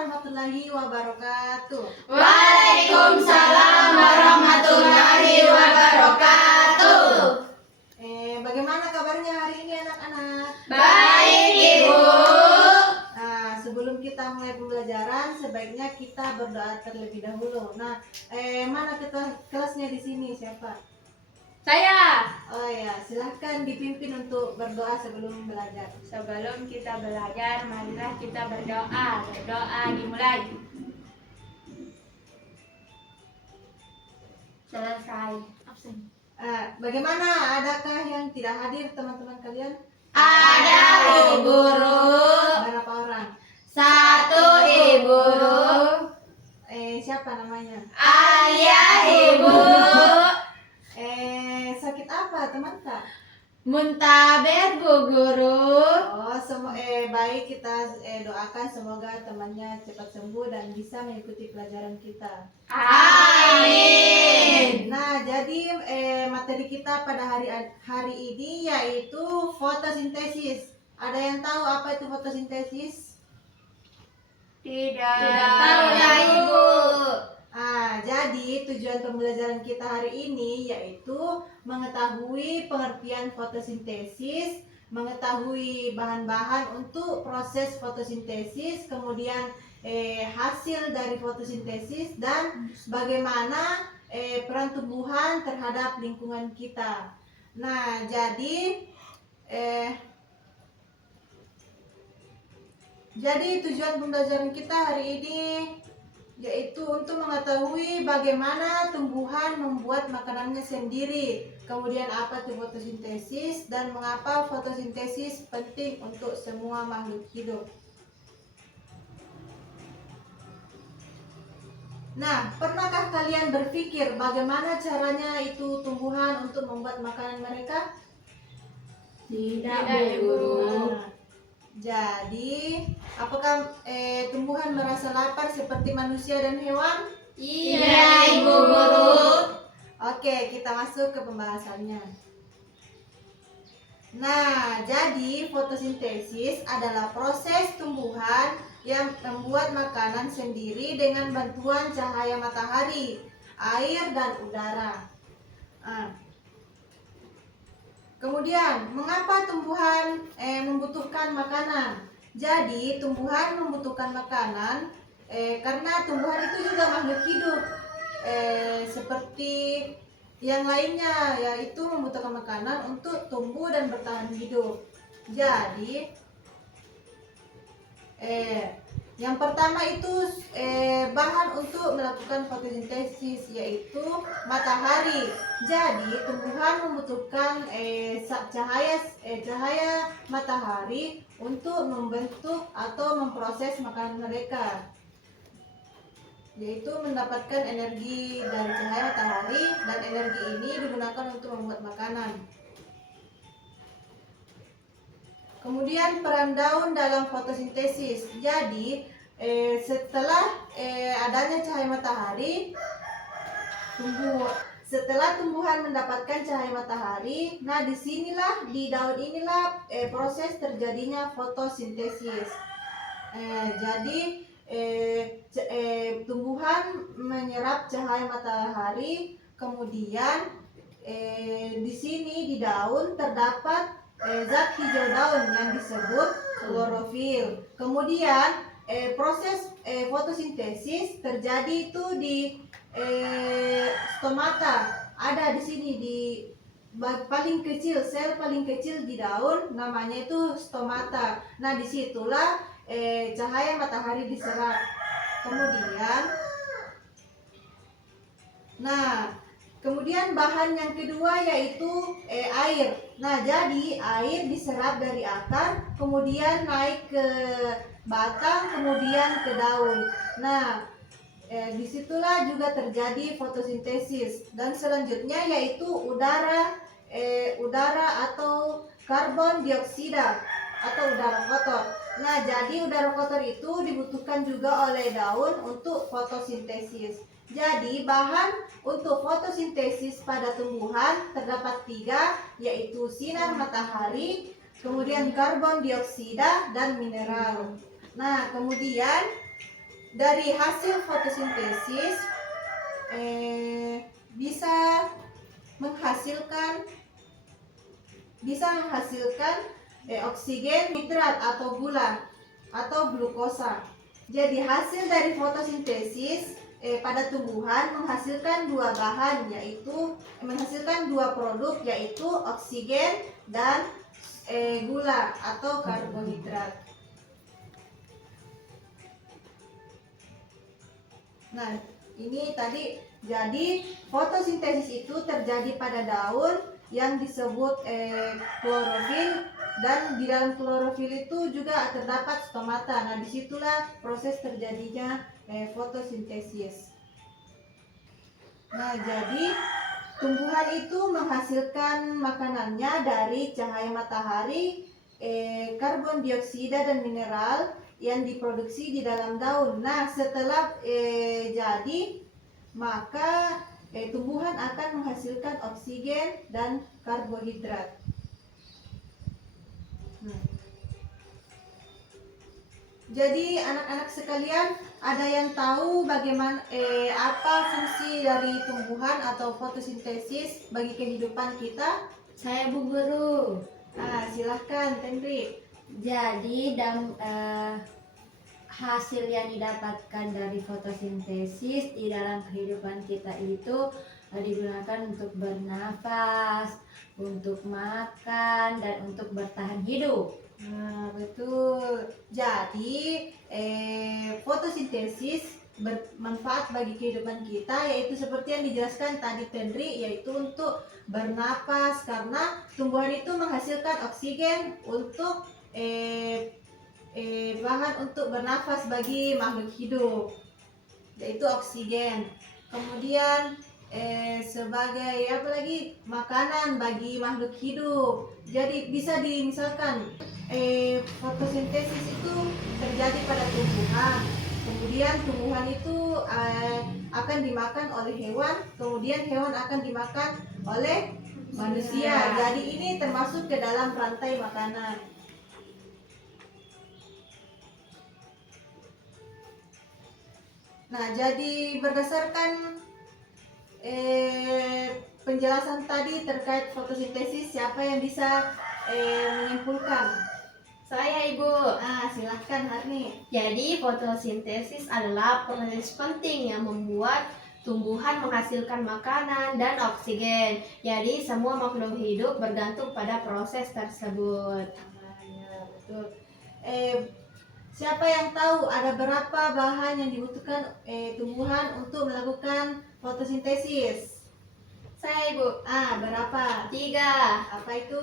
warahmatullahi wabarakatuh. Waalaikumsalam warahmatullahi wabarakatuh. Bagaimana kabarnya hari ini anak-anak? Baik, Ibu. Nah, sebelum kita mulai pembelajaran, sebaiknya kita berdoa terlebih dahulu. Nah, mana kelasnya di sini siapa? Saya. Oh ya, silahkan dipimpin untuk berdoa sebelum belajar. Sebelum kita belajar, marilah kita berdoa. Berdoa dimulai. Selesai. Absen. Bagaimana? Adakah yang tidak hadir teman-teman kalian? Ada, Bu Guru. Berapa orang? 1, Ibu. Siapa namanya? Ayah, Ibu. Sakit apa teman kak? Muntaber, Bu Guru. Oh, baik, kita doakan semoga temannya cepat sembuh dan bisa mengikuti pelajaran kita. Amin. Nah, jadi materi kita pada hari ini yaitu fotosintesis. Ada yang tahu apa itu fotosintesis? Tidak tahu ya, Ibu. Jadi tujuan pembelajaran kita hari ini yaitu mengetahui pengertian fotosintesis, mengetahui bahan-bahan untuk proses fotosintesis, kemudian hasil dari fotosintesis dan bagaimana peran tumbuhan terhadap lingkungan kita. Nah, jadi tujuan pembelajaran kita hari ini yaitu untuk mengetahui bagaimana tumbuhan membuat makanannya sendiri, kemudian apa itu fotosintesis dan mengapa fotosintesis penting untuk semua makhluk hidup. Nah, pernahkah kalian berpikir bagaimana caranya itu tumbuhan untuk membuat makanan mereka? Tidak, Bu Guru. Jadi, apakah tumbuhan merasa lapar seperti manusia dan hewan? Iya, Ibu Guru. Oke, kita masuk ke pembahasannya. Nah, jadi fotosintesis adalah proses tumbuhan yang membuat makanan sendiri dengan bantuan cahaya matahari, air, dan udara. Kemudian, mengapa tumbuhan membutuhkan makanan? Jadi, tumbuhan membutuhkan makanan karena tumbuhan itu juga makhluk hidup seperti yang lainnya, yaitu membutuhkan makanan untuk tumbuh dan bertahan hidup. Jadi, yang pertama itu bahan untuk melakukan fotosintesis yaitu matahari. Jadi tumbuhan membutuhkan cahaya matahari untuk membentuk atau memproses makanan mereka, yaitu mendapatkan energi dari cahaya matahari, dan energi ini digunakan untuk membuat makanan. Kemudian peran daun dalam fotosintesis. Jadi setelah adanya cahaya matahari, setelah tumbuhan mendapatkan cahaya matahari, nah disinilah di daun inilah proses terjadinya fotosintesis. Jadi tumbuhan menyerap cahaya matahari, kemudian di sini di daun terdapat zat hijau daun yang disebut klorofil. Kemudian proses fotosintesis terjadi itu di stomata. Ada di sini di paling kecil, sel paling kecil di daun namanya itu stomata. Nah, disitulah cahaya matahari diserap. Kemudian bahan yang kedua yaitu air. Nah, jadi air diserap dari akar, kemudian naik ke batang, kemudian ke daun. Nah, disitulah juga terjadi fotosintesis. Dan selanjutnya yaitu udara atau karbon dioksida atau udara kotor. Nah, jadi udara kotor itu dibutuhkan juga oleh daun untuk fotosintesis. Jadi bahan untuk fotosintesis pada tumbuhan terdapat 3, yaitu sinar matahari, kemudian karbon dioksida, dan mineral. Nah, kemudian dari hasil fotosintesis bisa menghasilkan oksigen, hidrat atau gula atau glukosa. Jadi hasil dari fotosintesis pada tumbuhan menghasilkan dua produk yaitu oksigen dan gula atau karbohidrat. Nah, ini tadi jadi fotosintesis itu terjadi pada daun yang disebut klorofil, dan di dalam klorofil itu juga terdapat stomata. Nah, disitulah proses terjadinya fotosintesis. Nah, jadi tumbuhan itu menghasilkan makanannya dari cahaya matahari, karbon dioksida dan mineral yang diproduksi di dalam daun. Nah, setelah jadi, maka tumbuhan akan menghasilkan oksigen dan karbohidrat. Jadi anak-anak sekalian, ada yang tahu bagaimana apa fungsi dari tumbuhan atau fotosintesis bagi kehidupan kita? Saya Bu Guru. Silahkan Tenri. Jadi hasil yang didapatkan dari fotosintesis di dalam kehidupan kita itu digunakan untuk bernafas, untuk makan, dan untuk bertahan hidup. Nah, betul. Jadi fotosintesis bermanfaat bagi kehidupan kita, yaitu seperti yang dijelaskan tadi Tenri, yaitu untuk bernapas, karena tumbuhan itu menghasilkan oksigen untuk bahan untuk bernafas bagi makhluk hidup, yaitu oksigen. Kemudian sebagai apa lagi, makanan bagi makhluk hidup. Jadi bisa misalkan fotosintesis itu terjadi pada tumbuhan, kemudian tumbuhan itu akan dimakan oleh hewan, kemudian hewan akan dimakan oleh manusia. Jadi ini termasuk ke dalam rantai makanan. Nah, jadi berdasarkan penjelasan tadi terkait fotosintesis, siapa yang bisa menyimpulkan? Saya Ibu. Silahkan Harni. Jadi fotosintesis adalah proses penting yang membuat tumbuhan menghasilkan makanan dan oksigen. Jadi semua makhluk hidup bergantung pada proses tersebut. Ya, betul. Siapa yang tahu ada berapa bahan yang dibutuhkan tumbuhan untuk melakukan fotosintesis? Saya Ibu. Berapa? 3. Apa itu?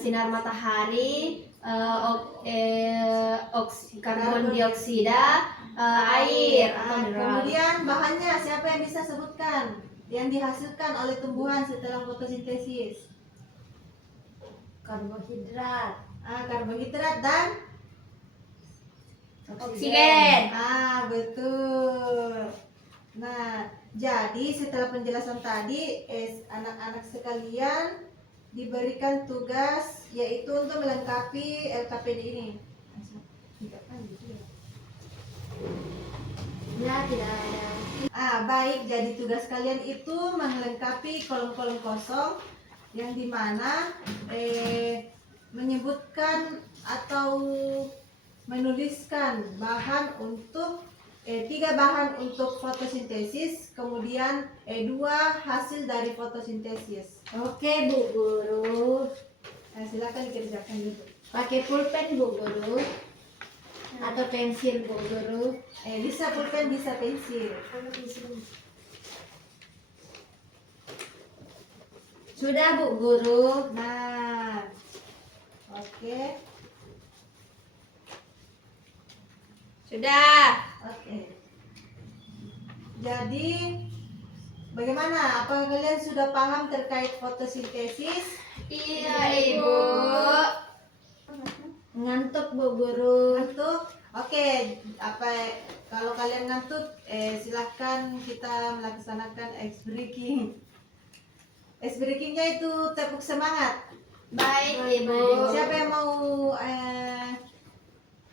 Sinar matahari, karbon dioksida, air atau mineral. Kemudian bahannya siapa yang bisa sebutkan yang dihasilkan oleh tumbuhan setelah fotosintesis? Karbohidrat, Karbohidrat dan Oksigen. Betul. Nah, jadi setelah penjelasan tadi, anak-anak sekalian diberikan tugas yaitu untuk melengkapi LKPD ini. ya tidak ada. Baik, jadi tugas kalian itu melengkapi kolom-kolom kosong yang dimana menyebutkan atau menuliskan bahan untuk 3 bahan untuk fotosintesis, kemudian 2 hasil dari fotosintesis. Oke Bu Guru. Silakan dikerjakan dulu. Pakai pulpen Bu Guru atau pensil Bu Guru? Bisa pulpen, bisa pensil. Sudah Bu Guru. Nah, oke. Sudah. Oke. Jadi bagaimana? Apa kalian sudah paham terkait fotosintesis? Iya Ibu. Ngantuk Bu Guru. Ngantuk? Oke. Kalau kalian ngantuk, silahkan kita melaksanakan ice breaking. Ice breakingnya itu tepuk semangat. Baik Ibu. Siapa yang mau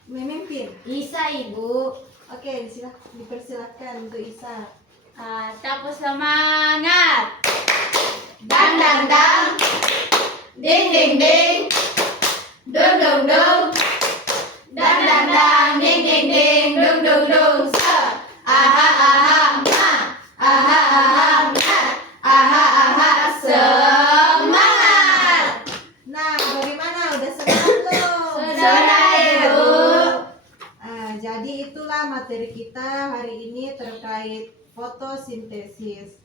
memimpin? Bisa Ibu. Oke, dipersilakan untuk Isa. Campur semangat. Dang dang dang. Ding ding ding. Dung dung dung. Dang dang dang. Ding ding ding. Dung dung dung. Aha aha ma. Aha aha ma. Aha aha semangat. Nah, bagaimana? Udah semangat belum? Sudah, Ibu. Jadi itulah materi kita hari ini terkait fotosintesis.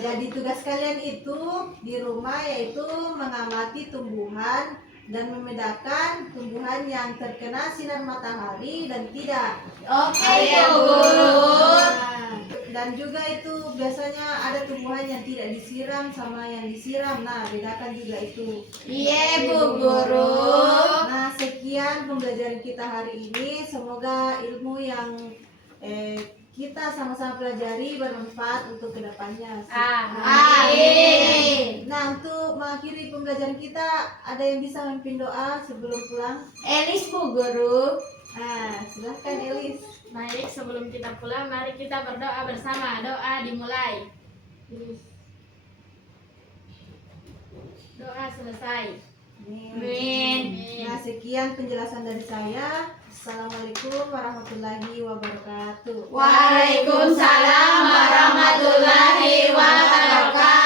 Jadi tugas kalian itu di rumah yaitu mengamati tumbuhan dan membedakan tumbuhan yang terkena sinar matahari dan tidak. Oke, Bu Guru. Dan juga itu biasanya ada tumbuhan yang tidak disiram sama yang disiram. Nah, bedakan juga itu. Iya, Bu Guru. Nah, sekian pembelajaran kita hari ini. Semoga ilmu yang kita sama-sama pelajari bermanfaat untuk kedepannya. Amin. Nah, untuk mengakhiri pembelajaran kita, ada yang bisa memimpin doa sebelum pulang? Elis, Bu Guru. Silahkan Elis. Baik, sebelum kita pulang, mari kita berdoa bersama. Doa dimulai. Doa selesai. Amin. Nah, sekian penjelasan dari saya. Assalamualaikum warahmatullahi wabarakatuh. Waalaikumsalam warahmatullahi wabarakatuh.